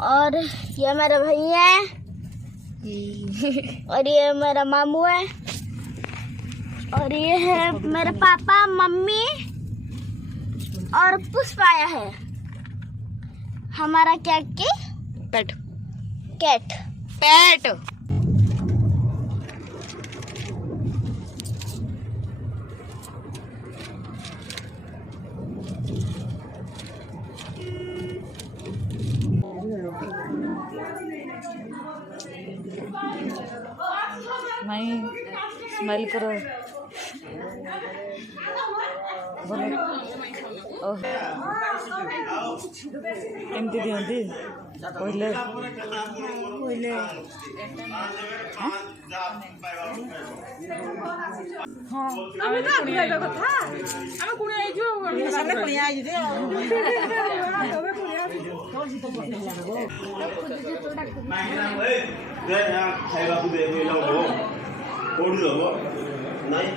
और ये मेरा भैया है और ये मेरा मामू है और ये है मेरे पापा मम्मी और पुष्पाया है हमारा क्या की पेट कैट पेट नहीं स्माइल करो एमती दिखती पहले पहले ଖାଇବାକୁ ଦେବି କୋଉଠି ଦବ ନାଇଁ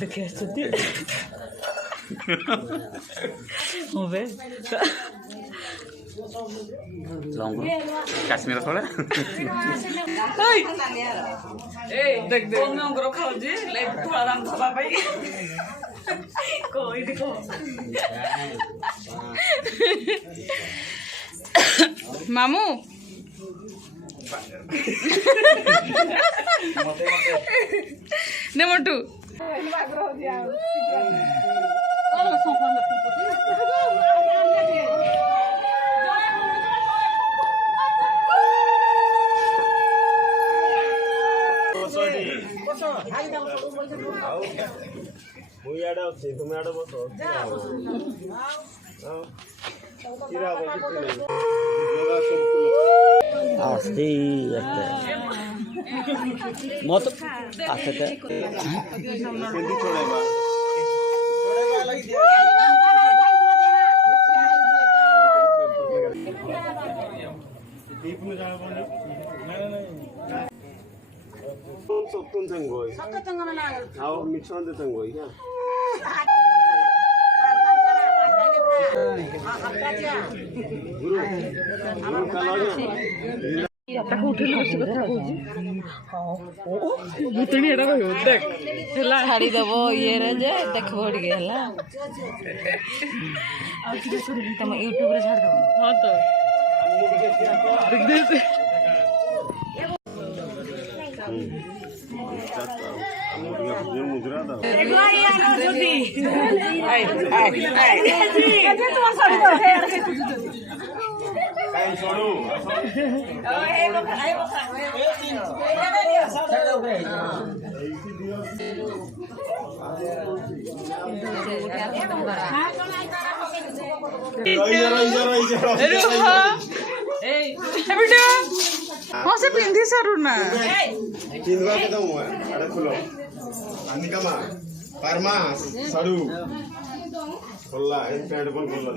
ଦେଖି ଆସୁଛନ୍ତି ହଁ ବେ କାଶ୍ମୀର ତଳେ ଅଙ୍ଗର ଖାଉଛି ଧଳା ଦାମ ଧବା ପାଇଁ କହି ଦେଖ ମାମୁଁ ନେ ମଣ୍ଟୁ ମୁଁ ଇଆଡ଼େ ଅଛି ତୁମେ ଇଆଡ଼େ ବସ मत आसते 속돈 된 거야. 아우 미천데 된 거야. गुरु गुरु कालाजा ତାକୁ ଉଠେଇଲେ ବସି କଥା କହୁଛି ଭୂତଣୀ ଏଟା କହିବ ଦେଖ ହେଲା ଛାଡ଼ିଦେବ ଇଏରେ ଯେ ଦେଖିବ ଟିକେ ହେଲା ତମ ୟୁଟ୍ୟୁବରେ ଛାଡ଼ିଦେବ ହଁ ତ ହଁ ସେ ପିନ୍ଧି ସାରୁ ନା ପିନ୍ଧବା କେ ଦଉ ଆଡେ ଖୋଲ ଆନିକାମା ପାରମା ସାରୁ ଖୋଲା ଏ ପ୍ୟାଣ୍ଟ କୋନ ଖୋଲା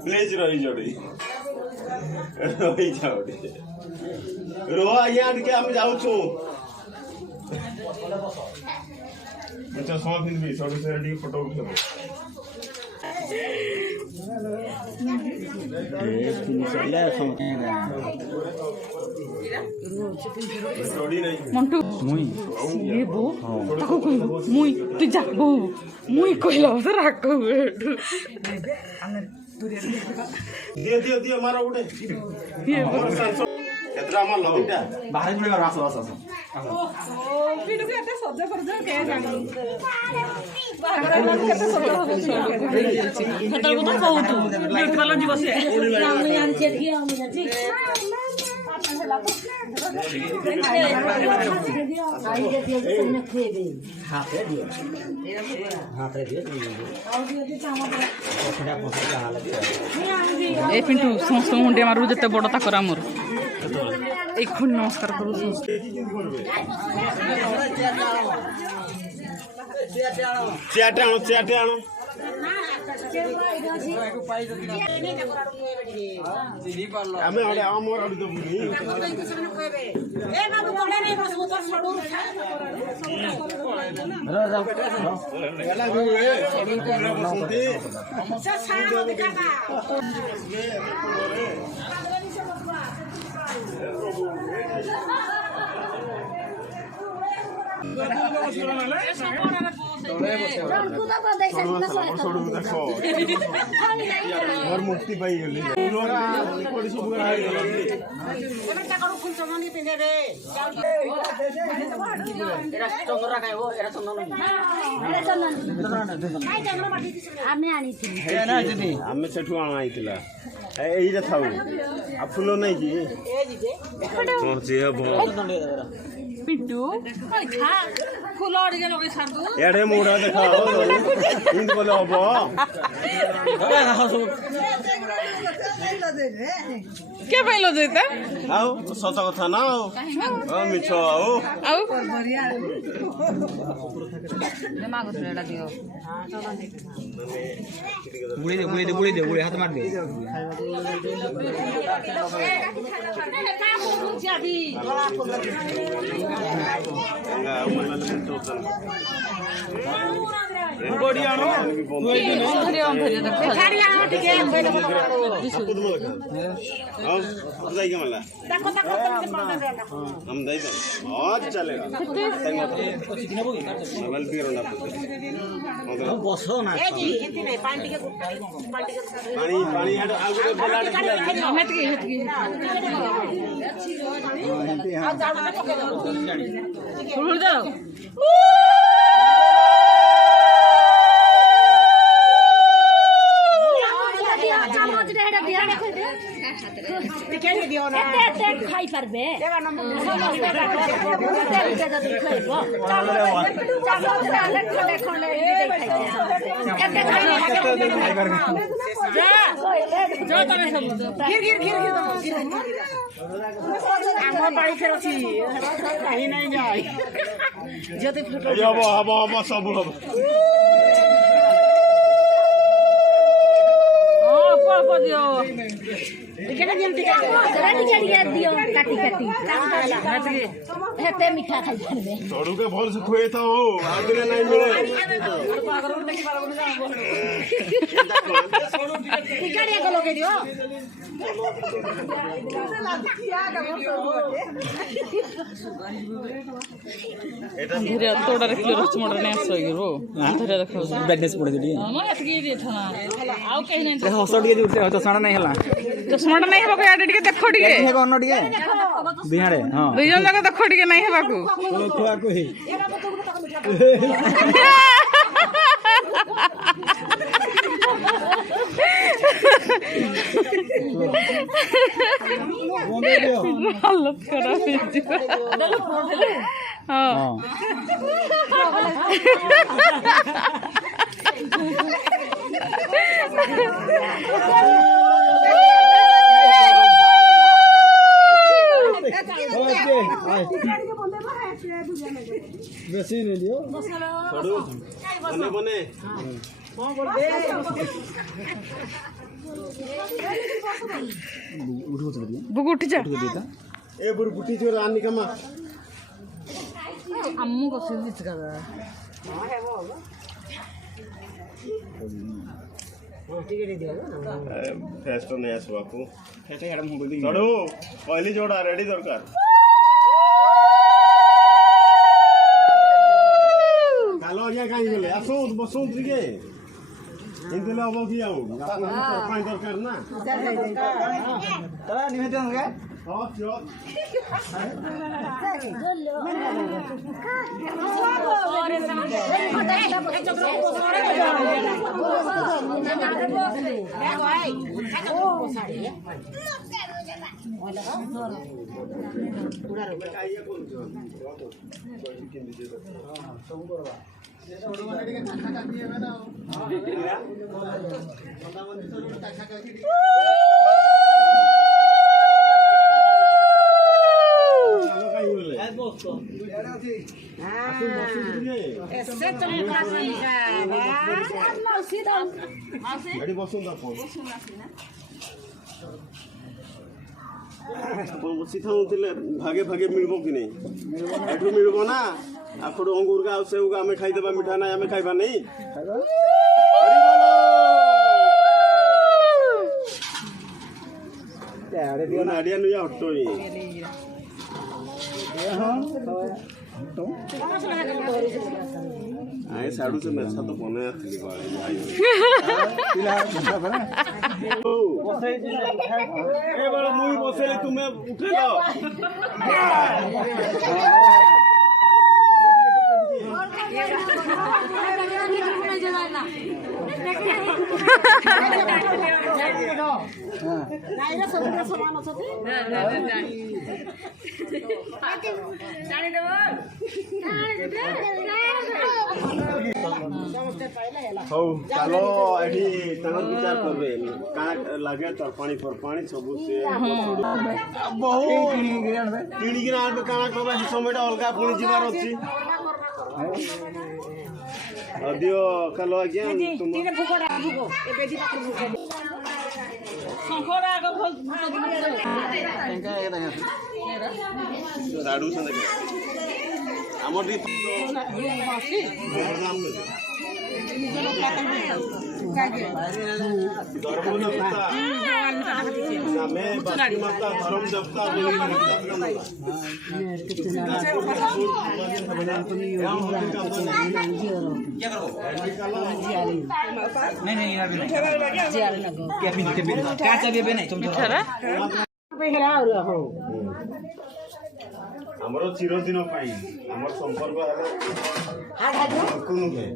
प्लीज रही जोड़ी रही जाओ रोह आइया के हम जाऊ छु अच्छा सो फिर भी छोटे से रेडी फोटो उठो ମଣ୍ଟୁ ଇଏ ବୋଉ ତାକୁ କହିବୁ ମୁଇଁ ତୁ ଯା ବୋଉ ମୁଇଁ କହିଲା ତ ରାଗ ହୁଏ दियो दियो दियो मारो उठे केतरा मार लो तीनटा बाहर गुले कर आसो आसो पिटू के एते सज्जा कर दे के जानी बाहर मन केते सज्जा हो हेतर को तो बहुत देख वाला जीव से हम यान से की हम ठीक आई दे दियो सुने खेबे हाथ रे दियो ए पिंटू समस्त मुंडे मारू जते बड़ ताकर आमर ए खुन नमस्कार करू चेटे आनो आमे आडे आमर आडे दबुनी ए बाबू कोने नहीं बस उतर छोड़ू एला भी ए छोड़ू को बसंती से छाया दिखाता और मुक्ति पाई गली लोरा कोडी सब गला गली एमे टाकाडू फुल चमनी पिने रे एरा चंद्रा काय हो एरा चंदन एरा चंदन काय चंद्रा बाटी आमे आनी थी हे ना दीदी आमे सेठू आना आइतिला एई रे थाउ आ फुलो नै जी ए जी मोर जे हो पिंटू खा फूल अड़ी के लगे छाड़ दू एडे मोरा देखा इंद बोले हबो के पहलो जेते आउ सत कथा ना आउ मिछ आउ आउ दिमाग से लड़ा दियो बुड़ी दे हाथ मार दे गोडी आनो धरे देखो खाड़ी आनो टिके हां जाई के मला हम दई दे बहुत चलेगा मोबाइल भी रोना मतलब बसो ना पानी हट आगु बोला हेतकी फुल जाओ चामच रे हेडा बिया देखो टिके दियो ना एते खाई परबे देवा नंबर तेल के जदी खाइबो चामच रे अलग खले खले एते खाई जो तने सब गिर आम बाड़ी फेर अछि कहीं नहीं जाय जते फोटो हबो सब हबो को दियो केना दियम टिका जरा टिका दियो काटी हेते मीठा खाई परबे छोड़ू के भल से खोए था हो आदरे नहीं मिले टिका दिया को लगे दियो धीरे तोड़ा रखले रच मोड़ ने आसो गिरो धीरे रखो बैडनेस पड़े जडी हम एतकी रे थना आउ कहि नहीं रे हसो टिके जुटे तो साणा नहीं हला चश्मा नहीं हेबा को याड टिके देखो टिके हे गन टिके बिहाड़े हां दुई जन जाक देखो टिके नहीं हेबा को खुआ को ही हालत खराब है हां बेसी नहीं लियो छोड़ू बने उठो चल दियो बुगु उठ जा ए बुड़ बुटी जो रानी कमा अम्मू को सिद्धिच कर फेस्ट नहीं आसवा को छोड़ू पहली जोड़ा रेडी दरकार कालो आज्ञा कहीं गले आसो बसो उतरिके इंतले अब की आउ पानी दरकार ना तरा निवेदन हो गया हाँ श्योर ଗାଡ଼ି ବସନ୍ତୁ ଆପଣ ବସିଥାଉଥିଲେ ଭାଗେ ଭାଗେ ମିଳିବ କି ନାହିଁ ଏଠୁ ମିଳିବ ନା ଆଖଡୁ ଅଙ୍ଗୁର ଆଉ ସେଉ ଆମେ ଖାଇଦେବା ମିଠା ନାହିଁ ଆମେ ଖାଇବା ନାହିଁ ଆଡିଆ ନୁଆ ଅଟୋ ଆଏ ସାଡୁ ସେ ମେସା ତ ବନେଇ ଆସିଲି ଏବେଳେ ମୁଇଁ ବସେଇଲି ତୁମେ ଉଠେଇଲ ହଉ ଚାଲ ଏଠି ତାଙ୍କର ବିଚାର କରିବେ କାଣା ଲାଗେ ତରପାଣି ଫରପାଣି ସବୁ ସେ କିଣିକିନା ଆଣିବେ କାଣା କରିବା ସେ ସମୟଟା ଅଲଗା ପୁଣି ଯିବାର ଅଛି ଦିଅ କାଲ ଆଜ୍ଞା ଆମର ଆମର ଚିରଦିନ ପାଇଁ ଆମର ସମ୍ପର୍କ ନୁହେଁ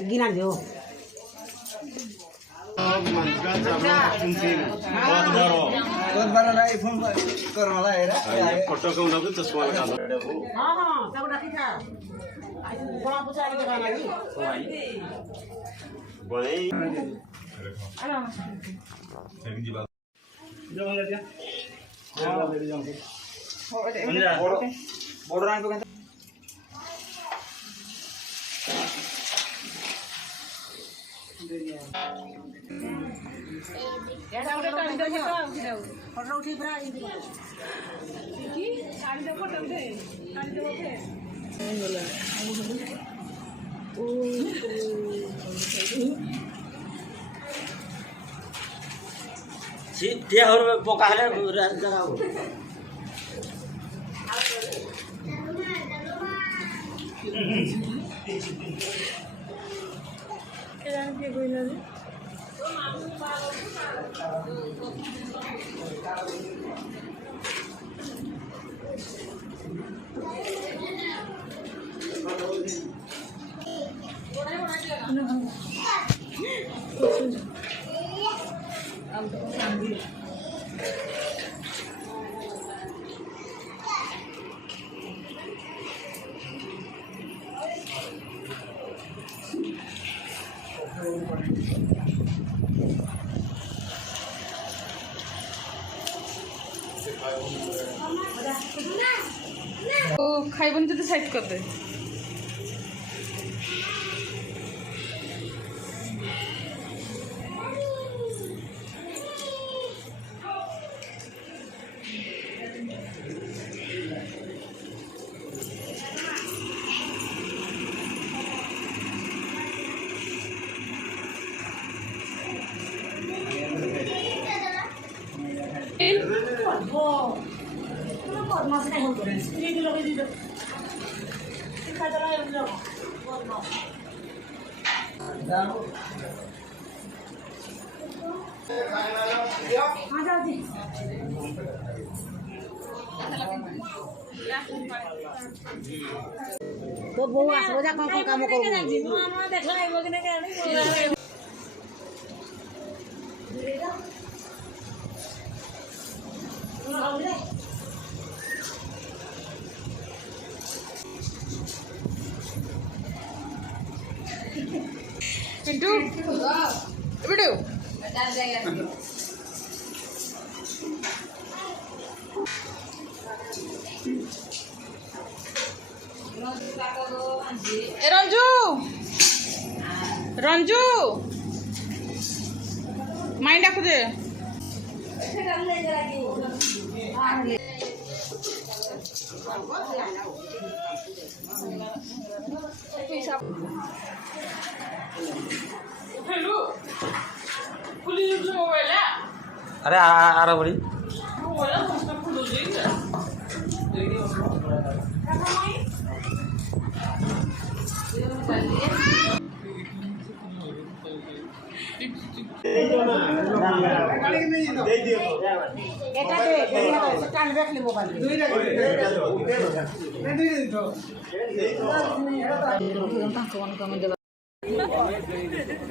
गिना दो फोटो कौन चश्मा लगा पोका खाइबन तो साइड कर दे तो बो आसबो जा कोन काम करू पिंटू बिडू ए रंजू रंजू माइंड डाकू दे अरे आ रहा बड़ी এটা দে কান রাখলি মোবাইল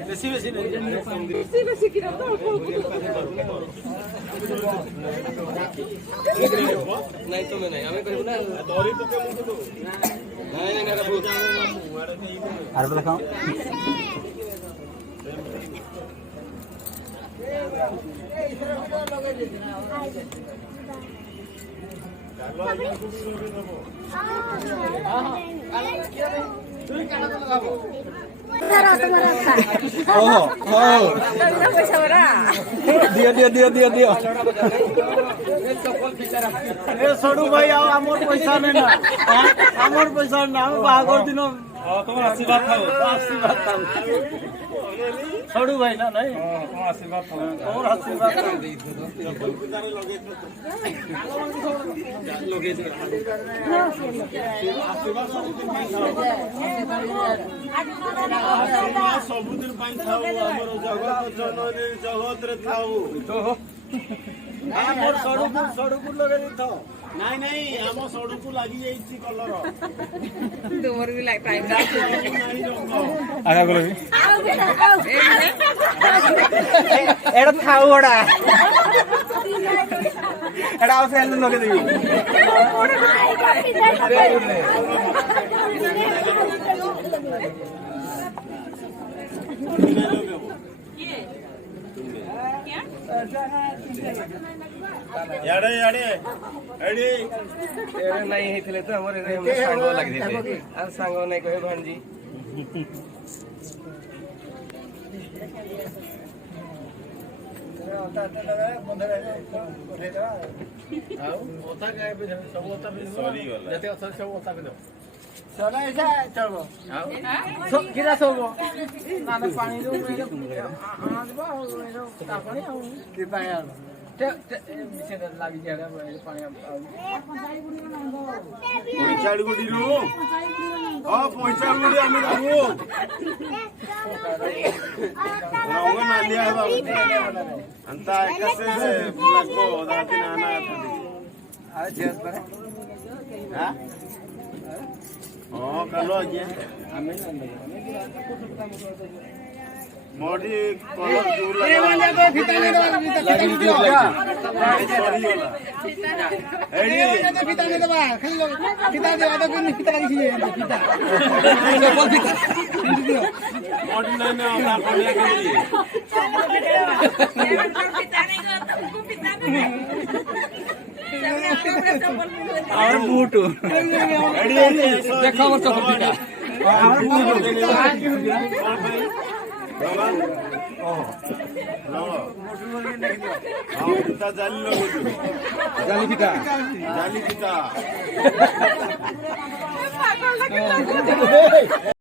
बेसी बेसी नहीं तो मैं नहीं हमें कहबो ना दौरी तो के मुंह तो नहीं नहीं अरे बताओ ओहो ओहो दियो दियो दियो दियो दियो ए सडू भाई आओ हमर पैसा नै ना हमर पैसा ना हम बागर दिन তোমার আশীর্বাদ থাও আশীর্বাদ থাও সডু ভাই না নাই তোমার আশীর্বাদ থাও তোমার আশীর্বাদ লগে দে আশীর্বাদ ସବୁଦିନ ପାଇଁ ଥାଉ ଆମର ଜଗତ ଜନନୀ ଜଗତରେ ଥାଉ ଆମର ସଡୁକୁ ଲଗେଇ ଦେଇଥାଉ ନାଇଁ ନାଇଁ ଆମ ସଡୁକୁ ଲାଗି ଯାଇଛି କଲର ତୁମର ବି ଲାଗ ଟାଇମ୍ ଆଗା ଗଲେ ଏଟା ଥାଉ ଓଡା ଏଟା ଆଉ ଫେଲ ଲଗେଇ ଦେବି याडे याडे एडी एरे नहीं हेतले तो हमर रे हम सांगो लाग देते आ सांगो नहीं कहे भांजी सॉरी वाला जते सब ओता के दो चला ऐसा चलो सो किरा सोबो ना पानी दो आजबा ता पानी आ कि पाया ते मिसे लागी जाडा पानी पैसा गुडी रो हां पैसा गुडी आमे जाबो रंग ना लिया बाबू अंता एकसे लगो दाती नाना आ जेस पर हां हां कलो जे आमे मोटी कलर दूर लगा तो फिता ने दबा सॉरी वाला एडी फिता ने दबा खाली फिता दे तो कोई फिता किसी फिता बोल फिता मोटी नहीं में अपना कोने के लिए और बूट एडी देखो वो तो फिता और बूट जाली पिता